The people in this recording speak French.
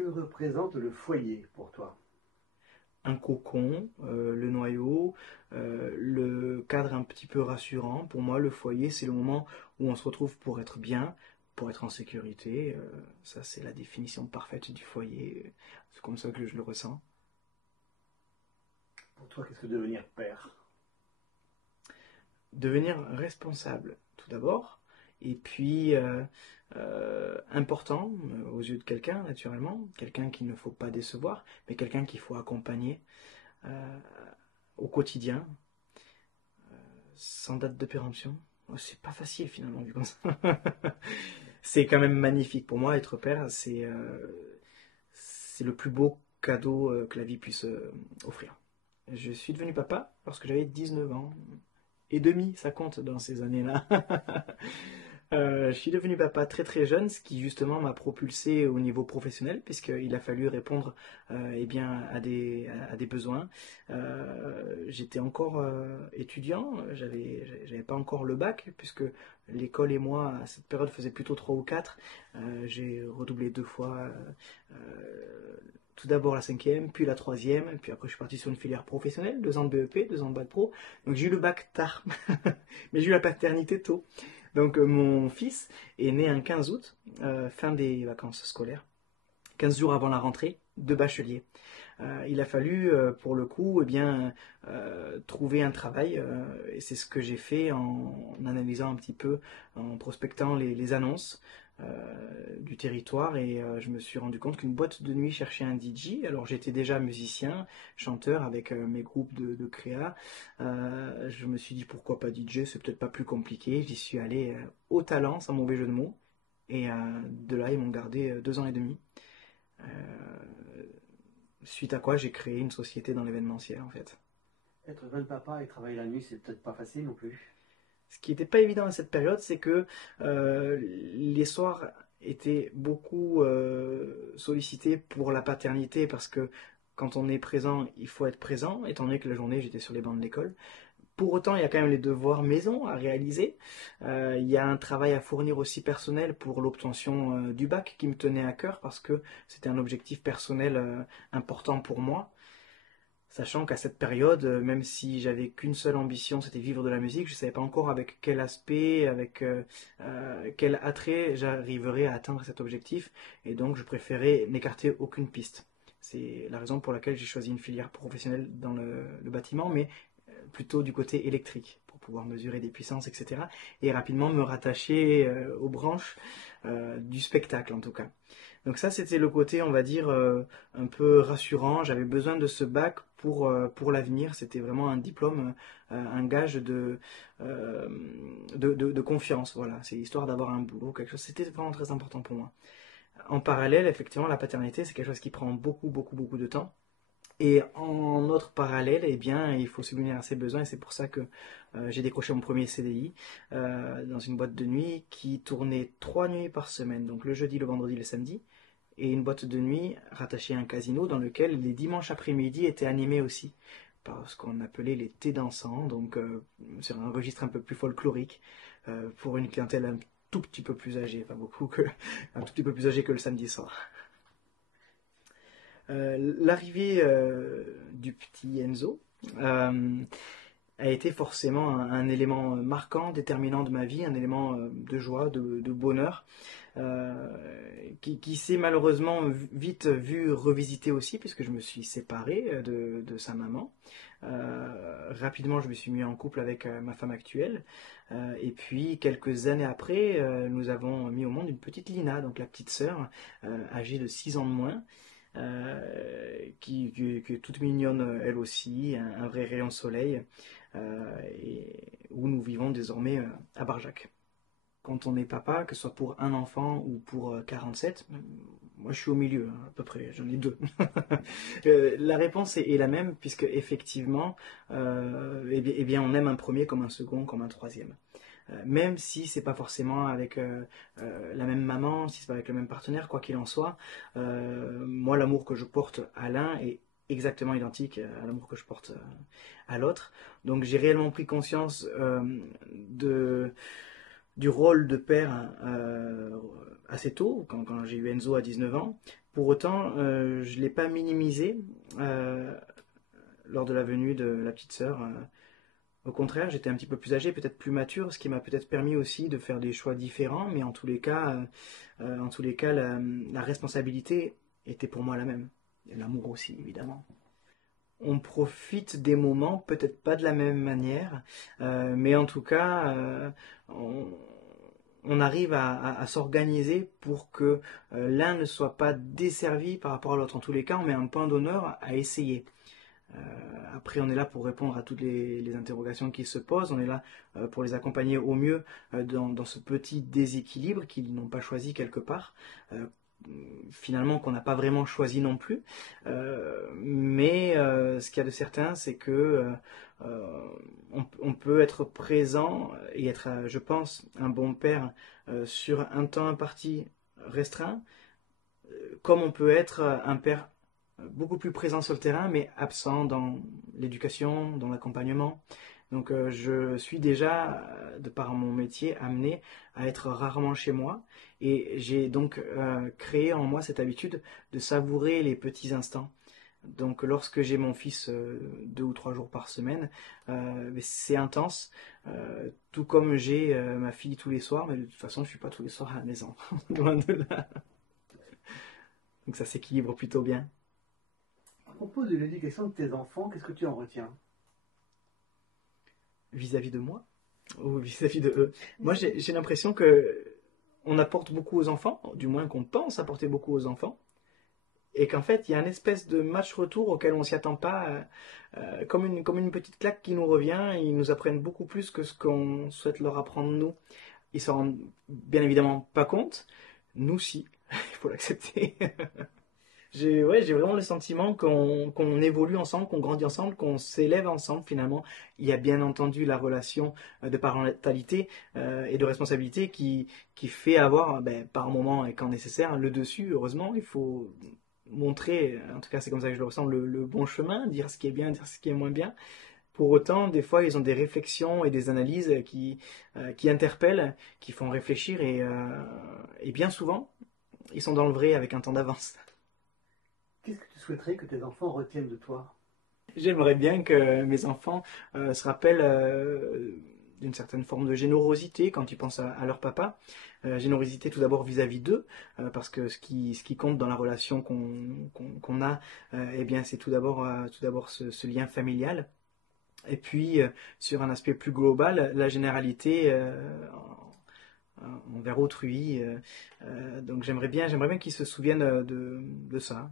Que représente le foyer pour toi? Un cocon, le noyau, le cadre un petit peu rassurant. Pour moi, le foyer, c'est le moment où on se retrouve pour être bien, pour être en sécurité. Ça, c'est la définition parfaite du foyer. C'est comme ça que je le ressens. Pour toi, qu'est-ce que devenir père? Devenir responsable, tout d'abord, et puis important aux yeux de quelqu'un, naturellement, quelqu'un qu'il ne faut pas décevoir, mais quelqu'un qu'il faut accompagner euh, au quotidien, sans date de péremption. Oh, c'est pas facile finalement vu comme ça. C'est quand même magnifique pour moi être père, c'est le plus beau cadeau que la vie puisse offrir. Je suis devenu papa lorsque j'avais 19 ans et demi, ça compte dans ces années-là. Je suis devenu papa très très jeune, ce qui justement m'a propulsé au niveau professionnel, puisqu'il a fallu répondre eh bien, à des besoins. J'étais encore étudiant, j'avais pas encore le bac, puisque l'école et moi, à cette période, faisaient plutôt 3 ou 4. J'ai redoublé 2 fois, tout d'abord la cinquième, puis la troisième, puis après je suis parti sur une filière professionnelle, 2 ans de BEP, 2 ans de bac pro. Donc j'ai eu le bac tard, mais j'ai eu la paternité tôt. Donc mon fils est né un 15 août, fin des vacances scolaires, 15 jours avant la rentrée de bachelier. Il a fallu, pour le coup, eh bien, trouver un travail, et c'est ce que j'ai fait en analysant un petit peu, en prospectant les annonces du territoire, et je me suis rendu compte qu'une boîte de nuit cherchait un DJ. Alors j'étais déjà musicien, chanteur avec mes groupes de créa. Je me suis dit pourquoi pas DJ, c'est peut-être pas plus compliqué. J'y suis allé au talent, sans mauvais jeu de mots, et de là ils m'ont gardé 2 ans et demi. Euh, Suite à quoi j'ai créé une société dans l'événementiel en fait. Être jeune papa et travailler la nuit, c'est peut-être pas facile non plus. Ce qui n'était pas évident à cette période, c'est que les soirs étaient beaucoup sollicités pour la paternité parce que quand on est présent, il faut être présent, étant donné que la journée j'étais sur les bancs de l'école. Pour autant, il y a quand même les devoirs maison à réaliser. Il y a un travail à fournir aussi personnel pour l'obtention du bac qui me tenait à cœur parce que c'était un objectif personnel important pour moi. Sachant qu'à cette période, même si j'avais qu'une seule ambition, c'était vivre de la musique, je ne savais pas encore avec quel aspect, avec quel attrait j'arriverais à atteindre cet objectif, et donc je préférais n'écarter aucune piste. C'est la raison pour laquelle j'ai choisi une filière professionnelle dans le bâtiment, mais plutôt du côté électrique, pour pouvoir mesurer des puissances, etc. Et rapidement me rattacher aux branches du spectacle en tout cas. Donc ça, c'était le côté, on va dire, un peu rassurant. J'avais besoin de ce bac pour l'avenir. C'était vraiment un diplôme, un gage euh, de confiance. Voilà, c'est histoire d'avoir un boulot, quelque chose. C'était vraiment très important pour moi. En parallèle, effectivement, la paternité, c'est quelque chose qui prend beaucoup, beaucoup, beaucoup de temps. Et en autre parallèle, eh bien, il faut subvenir à ses besoins et c'est pour ça que j'ai décroché mon premier CDI dans une boîte de nuit qui tournait 3 nuits par semaine, donc le jeudi, le vendredi, le samedi, et une boîte de nuit rattachée à un casino dans lequel les dimanches après-midi étaient animés aussi par ce qu'on appelait les thés dansants, donc sur un registre un peu plus folklorique pour une clientèle un tout petit peu plus âgée, pas beaucoup que un tout petit peu plus âgée que le samedi soir. L'arrivée du petit Enzo a été forcément un élément marquant, déterminant de ma vie, un élément de joie, de bonheur, qui s'est malheureusement vite vu revisiter aussi, puisque je me suis séparé de sa maman. Rapidement, je me suis mis en couple avec ma femme actuelle. Et puis, quelques années après, nous avons mis au monde une petite Lina, donc la petite sœur, âgée de 6 ans de moins, qui est toute mignonne elle aussi, un vrai rayon de soleil, et où nous vivons désormais à Barjac. Quand on est papa, que ce soit pour un enfant ou pour 47, moi je suis au milieu à peu près, j'en ai deux. La réponse est la même puisque effectivement, eh bien, on aime un premier comme un second, comme un troisième. Même si c'est pas forcément avec la même maman, si c'est pas avec le même partenaire, quoi qu'il en soit, moi l'amour que je porte à l'un est exactement identique à l'amour que je porte à l'autre. Donc j'ai réellement pris conscience du rôle de père assez tôt, quand j'ai eu Enzo à 19 ans, Pour autant, je ne l'ai pas minimisé lors de la venue de la petite sœur. Au contraire, j'étais un petit peu plus âgé, peut-être plus mature, ce qui m'a peut-être permis aussi de faire des choix différents, mais en tous les cas, la responsabilité était pour moi la même. Et l'amour aussi, évidemment. On profite des moments, peut-être pas de la même manière, mais en tout cas, on, on arrive à s'organiser pour que l'un ne soit pas desservi par rapport à l'autre. En tous les cas, on met un point d'honneur à essayer. Euh, Après, on est là pour répondre à toutes les interrogations qui se posent. On est là pour les accompagner au mieux dans ce petit déséquilibre qu'ils n'ont pas choisi quelque part. Finalement, qu'on n'a pas vraiment choisi non plus. Mais ce qu'il y a de certain, c'est que on peut être présent et être, je pense, un bon père sur un temps imparti restreint, comme on peut être un père beaucoup plus présent sur le terrain, mais absent dans l'éducation, dans l'accompagnement. Donc je suis déjà, de par mon métier, amené à être rarement chez moi. Et j'ai donc créé en moi cette habitude de savourer les petits instants. Donc lorsque j'ai mon fils 2 ou 3 jours par semaine, c'est intense, tout comme j'ai ma fille tous les soirs, mais de toute façon je ne suis pas tous les soirs à la maison, loin de là. Donc ça s'équilibre plutôt bien. À propos de l'éducation de tes enfants, qu'est-ce que tu en retiens? Vis-à-vis de moi ou vis-à-vis de eux. Moi j'ai l'impression que on apporte beaucoup aux enfants, du moins qu'on pense apporter beaucoup aux enfants, et qu'en fait il y a une espèce de match retour auquel on s'y attend pas, comme une petite claque qui nous revient. Ils nous apprennent beaucoup plus que ce qu'on souhaite leur apprendre nous. Ils s'en rendent bien évidemment pas compte, nous si, il faut l'accepter. J'ai vraiment le sentiment qu'on évolue ensemble, qu'on grandit ensemble, qu'on s'élève ensemble finalement. Il y a bien entendu la relation de parentalité et de responsabilité qui fait avoir, par moment et quand nécessaire, le dessus. Heureusement, il faut montrer, en tout cas c'est comme ça que je le ressens, le bon chemin, dire ce qui est bien, dire ce qui est moins bien. Pour autant, des fois, ils ont des réflexions et des analyses qui interpellent, qui font réfléchir et bien souvent, ils sont dans le vrai avec un temps d'avance. Qu'est-ce que tu souhaiterais que tes enfants retiennent de toi? J'aimerais bien que mes enfants se rappellent d'une certaine forme de générosité quand ils pensent à leur papa. Générosité tout d'abord vis-à-vis d'eux, parce que ce qui compte dans la relation qu'on a, eh bien, c'est tout d'abord ce lien familial. Et puis, sur un aspect plus global, la généralité envers autrui. Donc j'aimerais bien qu'ils se souviennent de ça.